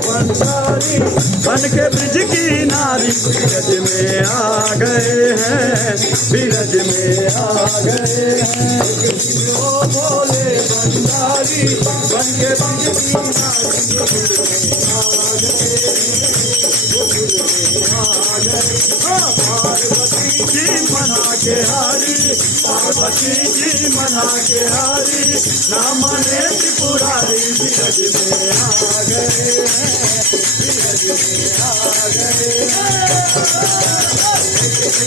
भंडारी बन के ब्रिज की नारी बीरज में आ गए हैं, बीरज में आ गए हैं। ओ भोले भंडारी बन के ब्रिज की नारी बीरज में आ गए, पार्वती जी मना के हारी, पार्वती जी मना के हारी, ना माने त्रिपुरारी बीरज में आ गए हैं, बीरज में आ गए हैं।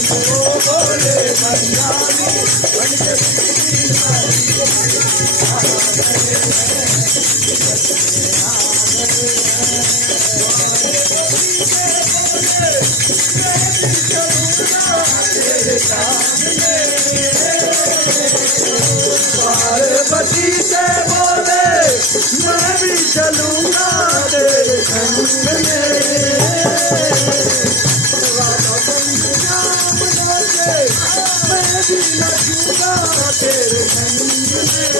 ओ भोले भंडारी बन के ब्रिज की नारी बीरज में आ गए हैं, बीरज में आ गए हैं। पार्वती से बोले मैं भी चलूंगा तेरे संग में, मैं भी नचूंगा तेरे संग में।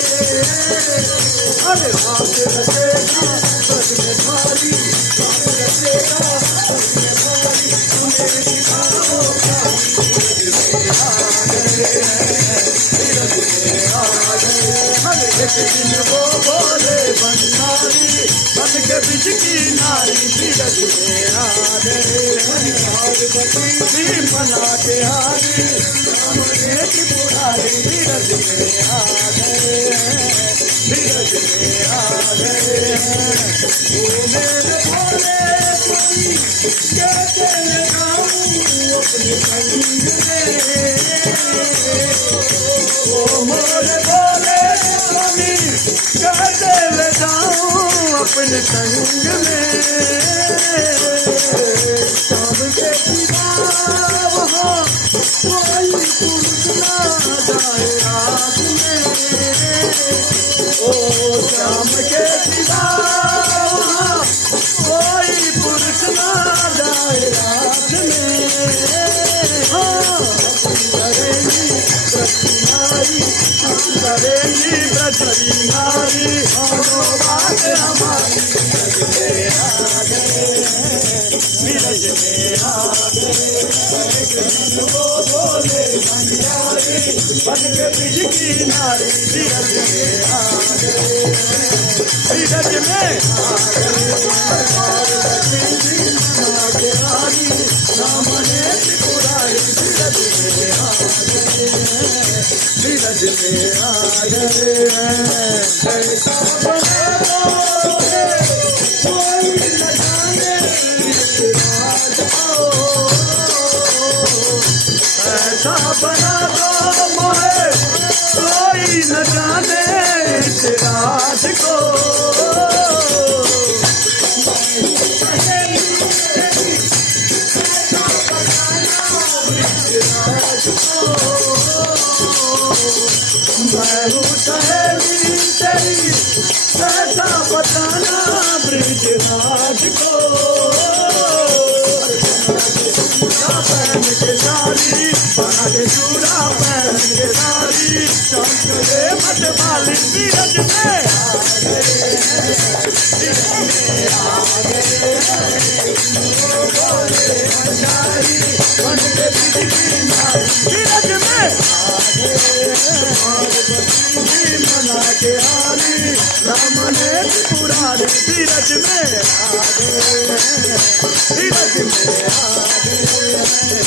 अरे बाप रचेगा बस में भारी, बाप रचेगा बस में भारी, तुम्हें सिखाओ एक दिन वो बोले भंडारी बन के ब्रिज की नारी बीरज में आ गए हैं। पार्वती जी मना के हारी, सामने त्रिपुरारी बीरज में आ गए हैं, बीरज में आ गए हैं। ओ मेरे भोले स्वामी कैसे लगाऊं अपने संग में, ओ मोरे भोले स्वामी कैसे ले जाऊं अपने संग में। शाम के सिवा वहाँ कोई पुरुष ना जाए रात में, ओ शाम के सिवा वहाँ कोई पुरुष ना जाए रात में। हाँ करेंगी नारी, करेंगी ब्रजरी नारी, दोनों बात हमारी बीरज में आ गए हैं, बीरज में आ गए हैं। वो बोले भंडारी बन के ब्रिज की नारी बीरज में आ गए हैं, बीरज में आ गए हैं। पार्वती जी मना के हारी, सामने त्रिपुरारी बीरज में आ गए हैं, बीरज में आ गए हैं। ऐसा बना दो कोई न जाने राज को, ऐसा बना दो मोहे कोई न जाने इस राज को। मैं हूँ सहेली तेरी कैसा बताना ब्रिजराज को। पहन के सारी बना के चूड़ा पहन के सारी, चमकले मत वाली बीरज में आ गए हैं, बीरज में आ गए हैं। ओ भोले भंडारी बन के ब्रिज की नारी बीरज में आ गए हैं। पार्वती जी मना के हारी, सामने त्रिपुरारी बीरज में आ गए हैं, बीरज में आ गए हैं।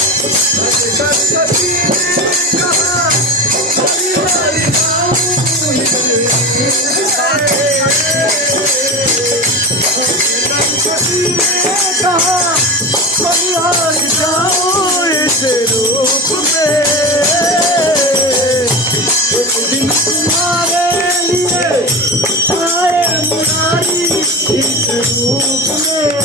सरस्वती ने कहा हरि हरि गाऊं सरस्वती ने कहा हरि हरि गाऊं इस रूप में। एक दिन तुम्हारे लिए आए मुरारी इस रूप में।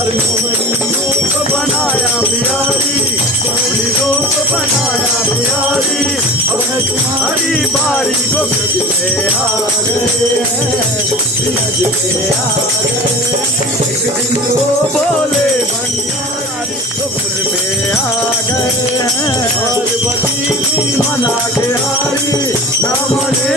अरे मोहनी रूप बनाया बिहारी, मोहनी रूप बनाया बिहारी, अब है तुम्हारी बारी को ब्रज में आ गए हैं, ब्रज में आ गए। एक दिन वो बोले भंडारी गोकुल में आ गए हैं, पार्वती जी मना के हारी, ना माने